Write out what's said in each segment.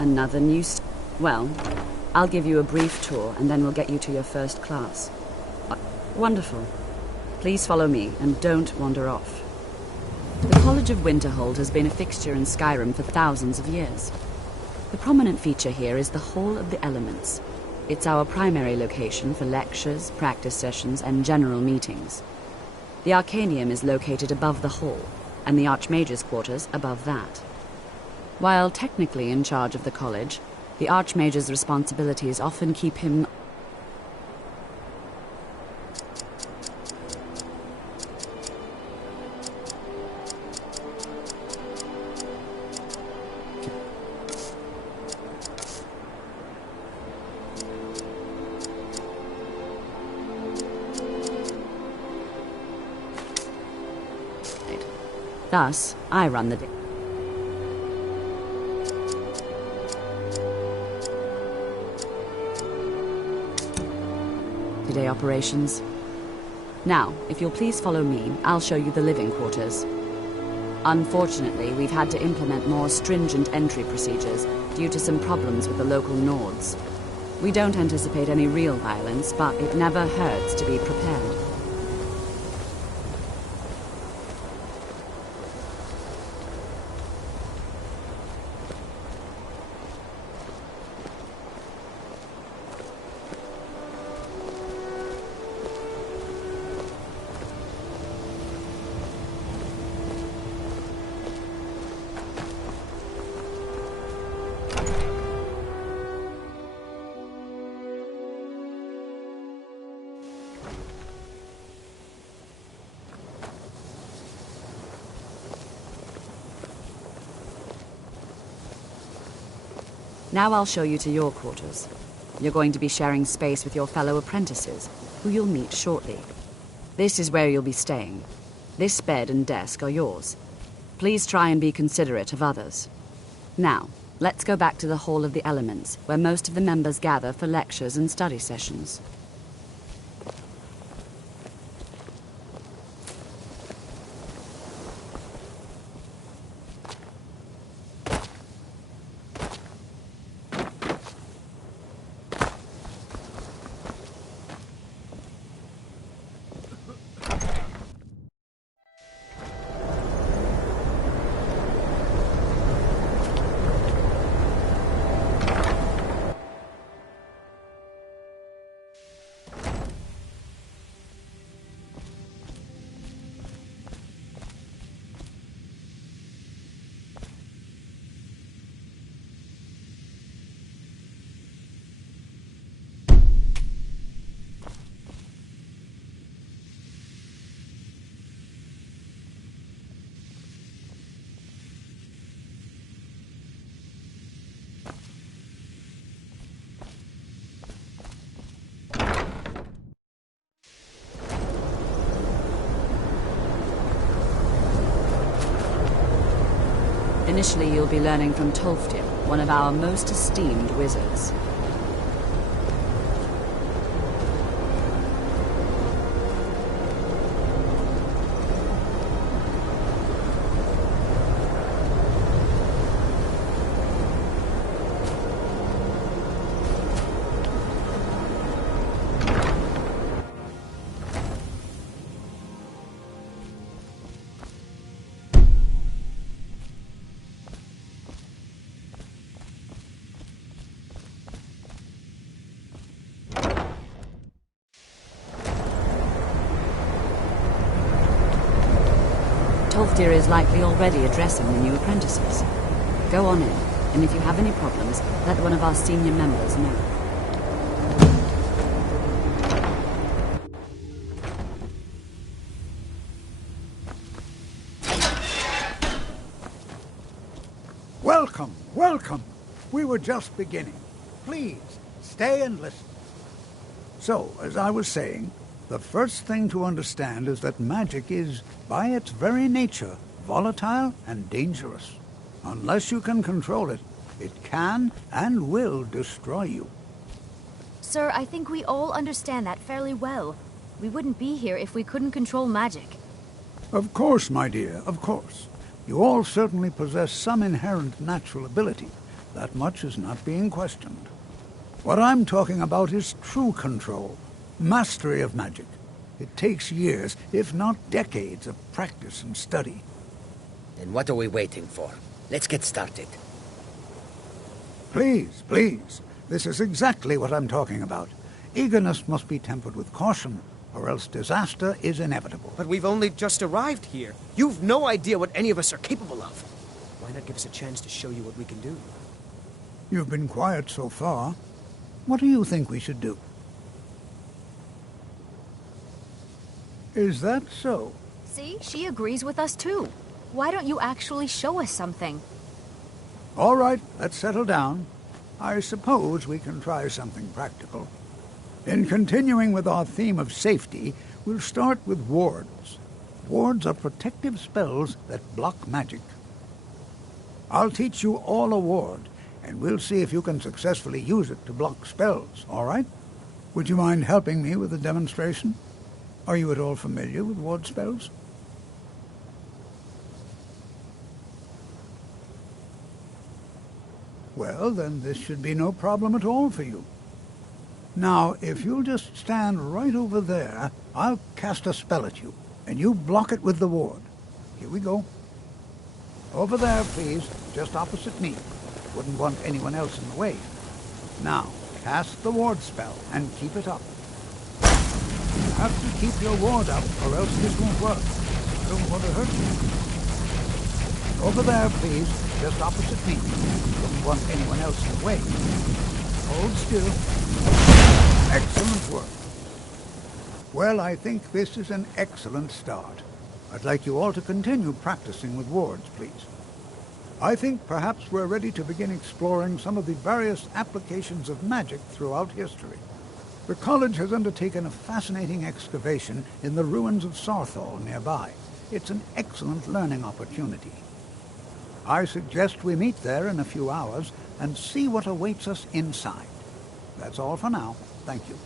Another new well, I'll give you a brief tour and then we'll get you to your first class. Wonderful. Please follow me and don't wander off. The College of Winterhold has been a fixture in Skyrim for thousands of years. The prominent feature here is the Hall of the Elements. It's our primary location for lectures, practice sessions, and general meetings. The Arcanium is located above the hall, and the Archmage's quarters above that. While technically in charge of the college, the Archmage's responsibilities often keep him Thus, I run the day-to-day operations. Now, if you'll please follow me, I'll show you the living quarters. Unfortunately, we've had to implement more stringent entry procedures due to some problems with the local Nords. We don't anticipate any real violence, but it never hurts to be prepared. Now I'll show you to your quarters. You're going to be sharing space with your fellow apprentices, who you'll meet shortly. This is where you'll be staying. This bed and desk are yours. Please try and be considerate of others. Now, let's go back to the Hall of the Elements, where most of the members gather for lectures and study sessions. Initially, you'll be learning from Tolfdir, one of our most esteemed wizards. Tolfdir is likely already addressing the new apprentices. Go on in, and if you have any problems, let one of our senior members know. Welcome, welcome. We were just beginning. Please, stay and listen. So, as I was saying, the first thing to understand is that magic is, by its very nature, volatile and dangerous. Unless you can control it, it can and will destroy you. Sir, I think we all understand that fairly well. We wouldn't be here if we couldn't control magic. Of course, my dear, of course. You all certainly possess some inherent natural ability, That much is not being questioned. What I'm talking about is true control, mastery of magic. It takes years, if not decades, of practice and study. Then what are we waiting for? Let's get started. Please, please. This is exactly what I'm talking about. Eagerness must be tempered with caution, or else disaster is inevitable. But we've only just arrived here. You've no idea what any of us are capable of. Why not give us a chance to show you what we can do? You've been quiet so far. What do you think we should do? Is that so? See, she agrees with us too. Why don't you actually show us something? All right, let's settle down. I suppose we can try something practical. In continuing with our theme of safety, we'll start with wards. Wards are protective spells that block magic. I'll teach you all a ward, and we'll see if you can successfully use it to block spells, all right? Would you mind helping me with the demonstration? Are you at all familiar with ward spells? Well, then this should be no problem at all for you. Now, if you'll just stand right over there, I'll cast a spell at you, and you block it with the ward. Here we go. Over there, please, just opposite me. Wouldn't want anyone else in the way. Now, cast the ward spell, and keep it up. You have to keep your ward up, or else this won't work. I don't want to hurt you. Over there, please, just opposite me. Wouldn't want anyone else in the way. Hold still. Excellent work. Well, I think this is an excellent start. I'd like you all to continue practicing with wards, please. I think perhaps we're ready to begin exploring some of the various applications of magic throughout history. The college has undertaken a fascinating excavation in the ruins of Saarthal nearby. It's an excellent learning opportunity. I suggest we meet there in a few hours and see what awaits us inside. That's all for now. Thank you.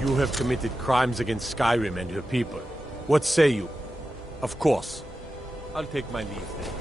You have committed crimes against Skyrim and her people. What say you? Of course. I'll take my leave then.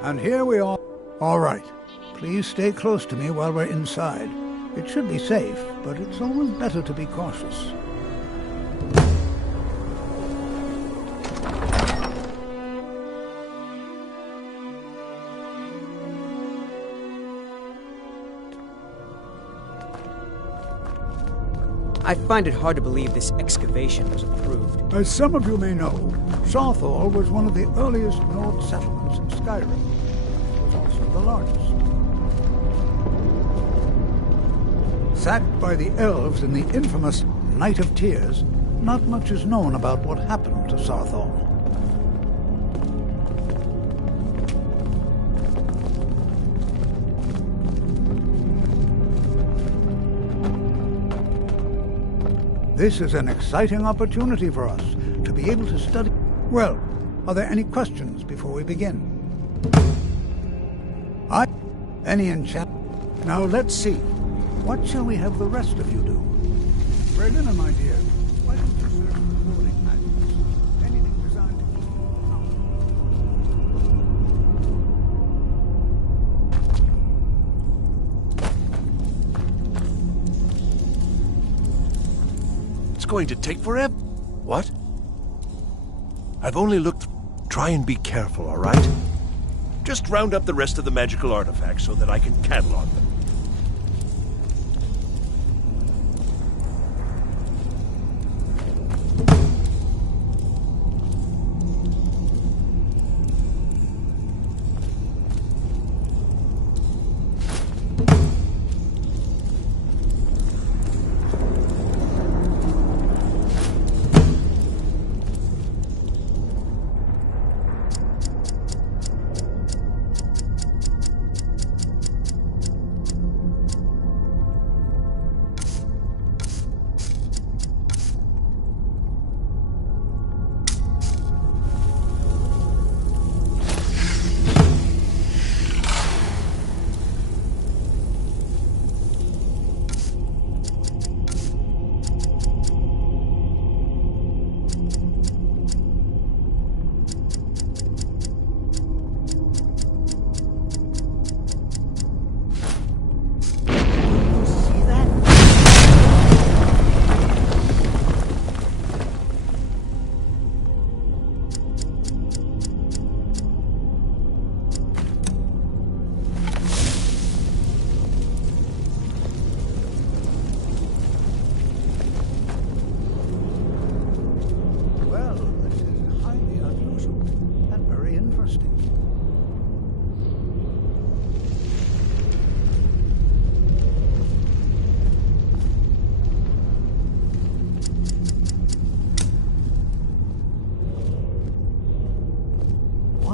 And here we are. All right. Please stay close to me while we're inside. It should be safe, but it's always better to be cautious. I find it hard to believe this excavation was approved. As some of you may know, Saarthal was one of the earliest Nord settlements in Skyrim. It was also the largest. Sacked by the elves in the infamous Night of Tears, not much is known about what happened to Saarthal. This is an exciting opportunity for us to be able to study. Well, are there any questions before we begin? Any in chat? Now let's see. What shall we have the rest of you do? Berliner, my dear, why don't you serve the clothing magazines? Anything designed to keep you out? It's going to take forever. What? I've only looked. Try and be careful, all right? Just round up the rest of the magical artifacts so that I can catalog them.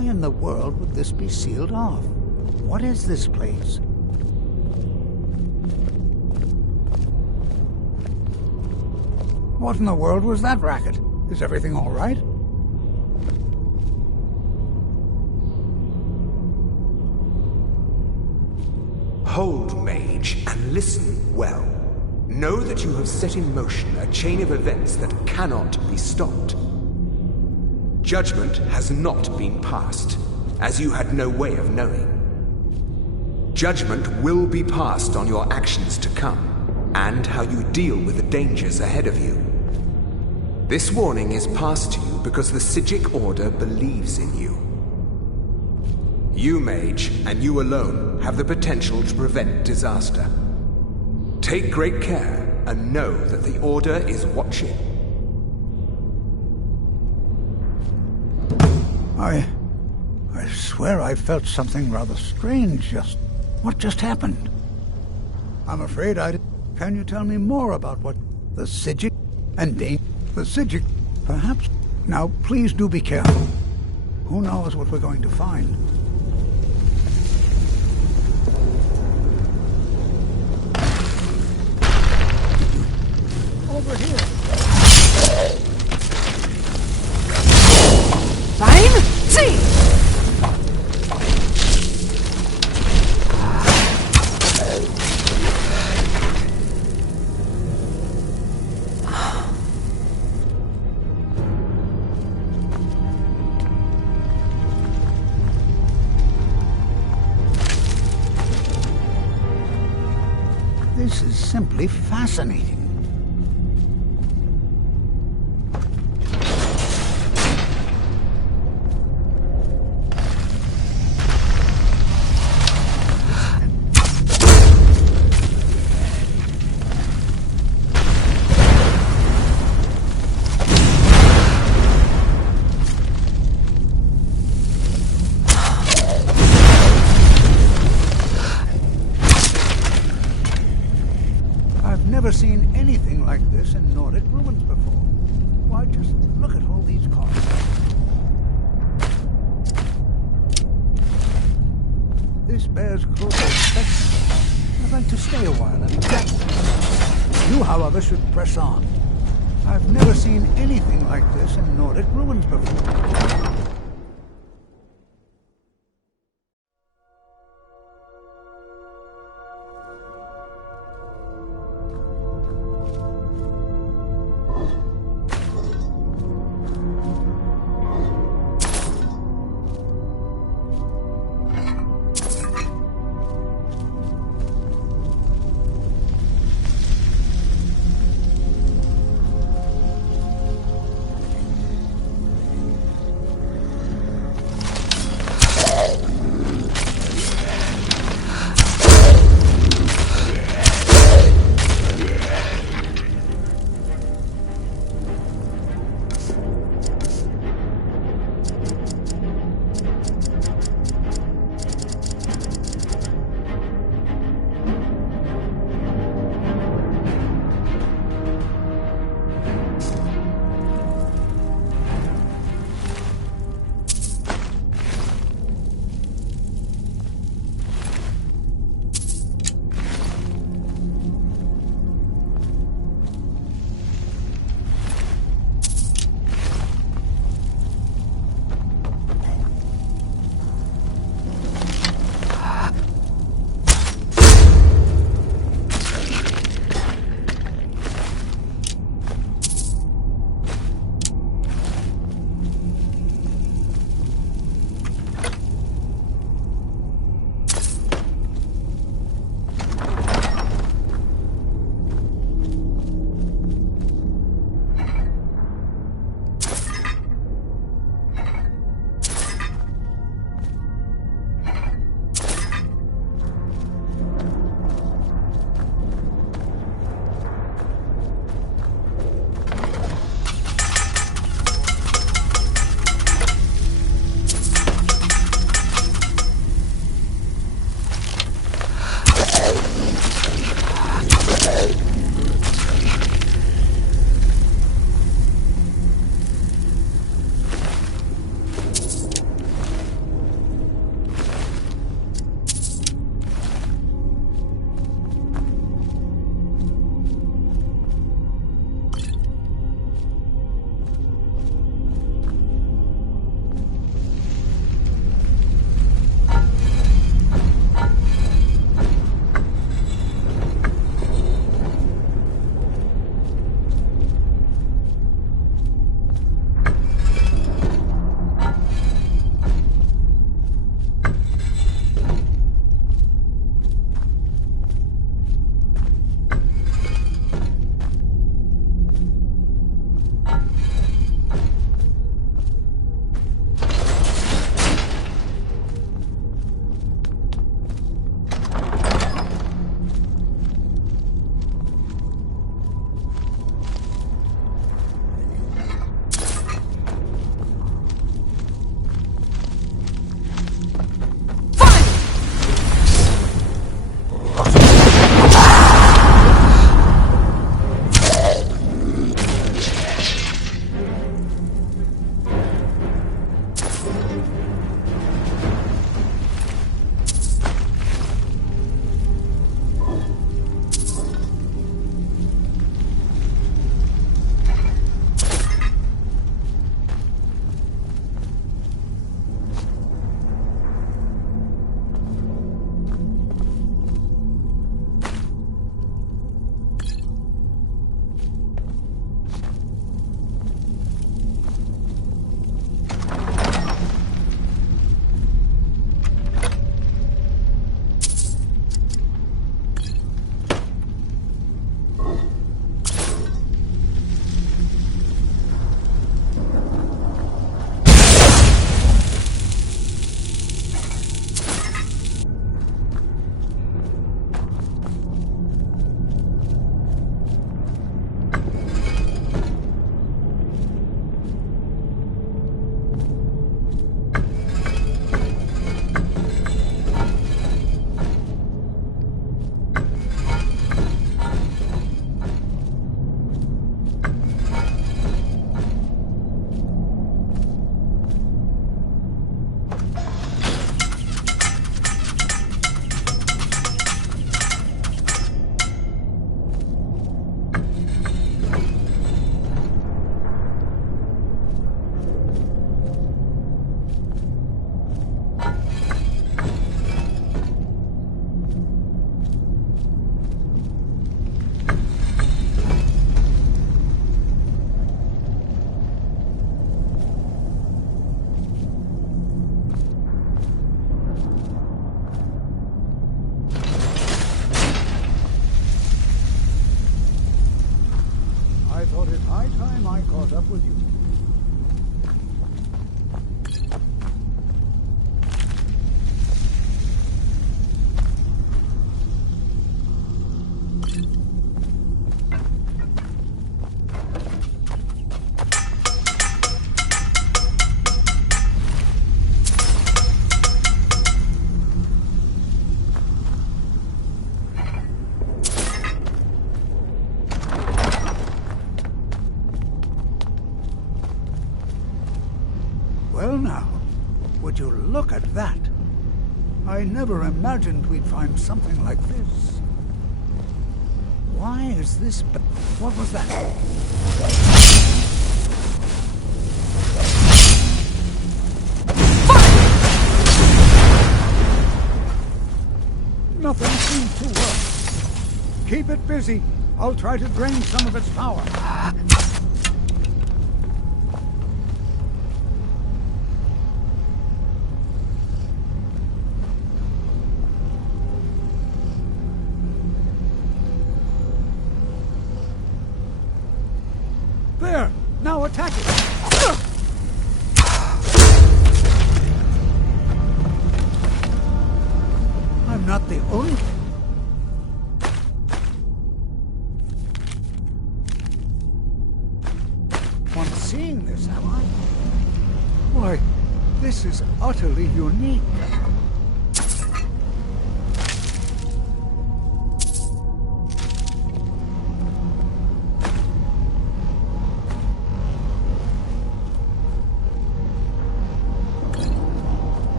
Why in the world would this be sealed off? What is this place? What in the world was that racket? Is everything all right? Hold, mage, and listen well. Know that you have set in motion a chain of events that cannot be stopped. Judgment has not been passed, as you had no way of knowing. Judgment will be passed on your actions to come, and how you deal with the dangers ahead of you. This warning is passed to you because the Psijic Order believes in you. You, mage, and you alone, have the potential to prevent disaster. Take great care, and know that the Order is watching. I swear I felt something rather strange What just happened? I'm afraid Can you tell me more about what the Psijic and the Psijic, perhaps? Now, please do be careful. Who knows what we're going to find? Over here. Fine? See! This is simply fascinating. Never seen anything like this in Nordic ruins before. Why, just look at all these cards. This bears close inspection. I'd like to stay a while and examine. You, however, should press on. I've never seen anything like this in Nordic ruins before. High time I caught up with you. Well now, would you look at that? I never imagined we'd find something like this. Why is this... What was that? Nothing seems to work. Keep it busy. I'll try to drain some of its power. There! Now attack it! I'm not the only... one seeing this, am I? Why, this is utterly unique.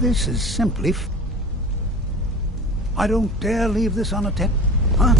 This is simply... I don't dare leave this unattended. Huh?